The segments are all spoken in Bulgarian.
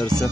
Мерси.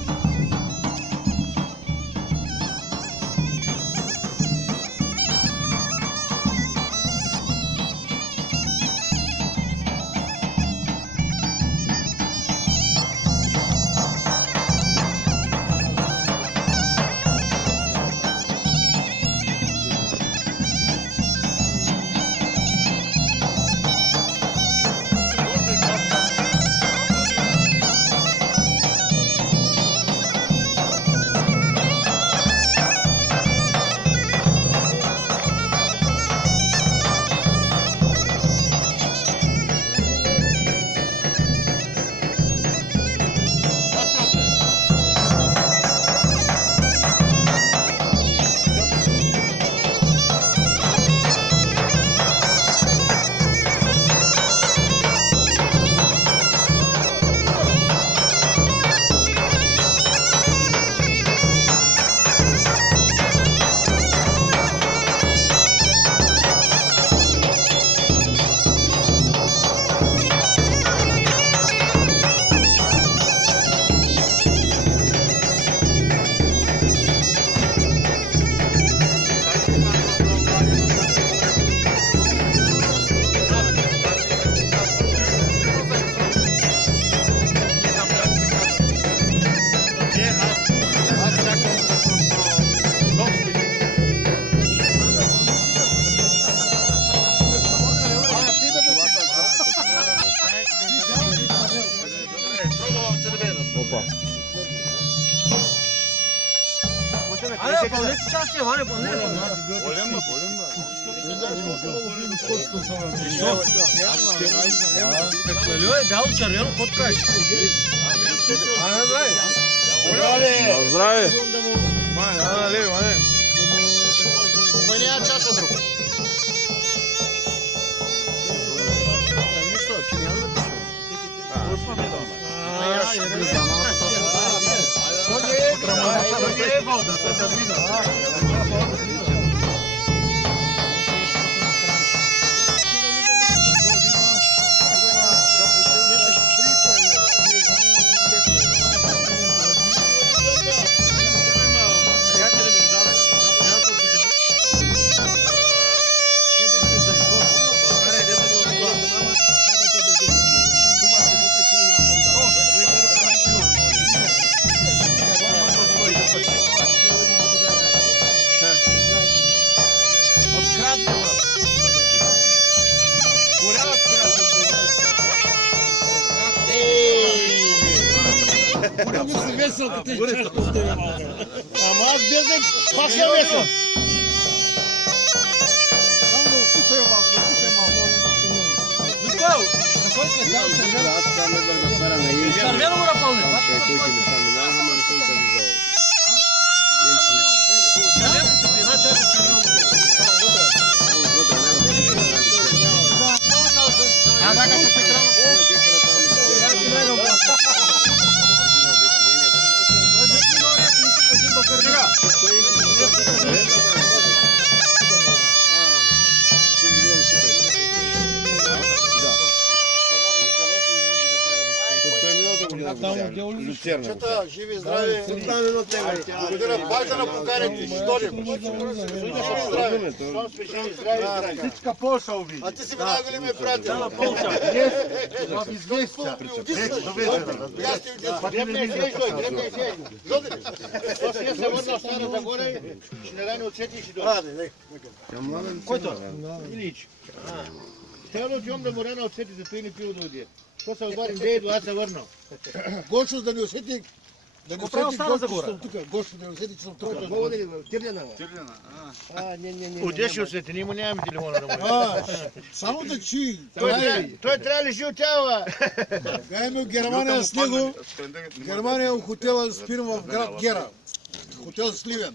Опа. Аре, пълнете чашия, Ваня, пълнете. Болен ба. Пеклелио е бяло червено, какво кажеш? Ане, здравей. Здравей. Ване. Ма няма чаша друг. Нищо, че няма да пише. Весел, като е чашка с тебе малко. Ама аз безен, пак съм весел. Само да описай малко, Никол, на кой сме дал червено? Аз там не бъдах да сваря на Инчи. Червено го напълни. Който ми там минава, ама не съм се виждал. Червено се пи, една чаша червено. А, да, като се крава. Чета, живи и здрави. Благодаря, пак да напокарите. Живи и здрави. Живи и здрави. Всичка Полша увиди. А ти си веднага големия приятел. В известия. До вечера. Аз ти Дребне сеждой. Зоди ли? После я се върна в Стара Загора, ще не рани отсети и ще дойде. Който? Илич. Трябва да да му рана отсети, зато и не пил да отиде. То се обарим, де идва, аз се върнал. Гошо да не усети. Да не усети Гошо, че съм тук. Гошо да не усети, че съм тук. Какво да ли, Тирлена? Не. Отдеше усети, ние му нямаме телефона да му. Само да чуй. Той трябва ли жил тява? Гайме в Германия с него. Германия в хотела спирам в град Гера. Хотел Сливен.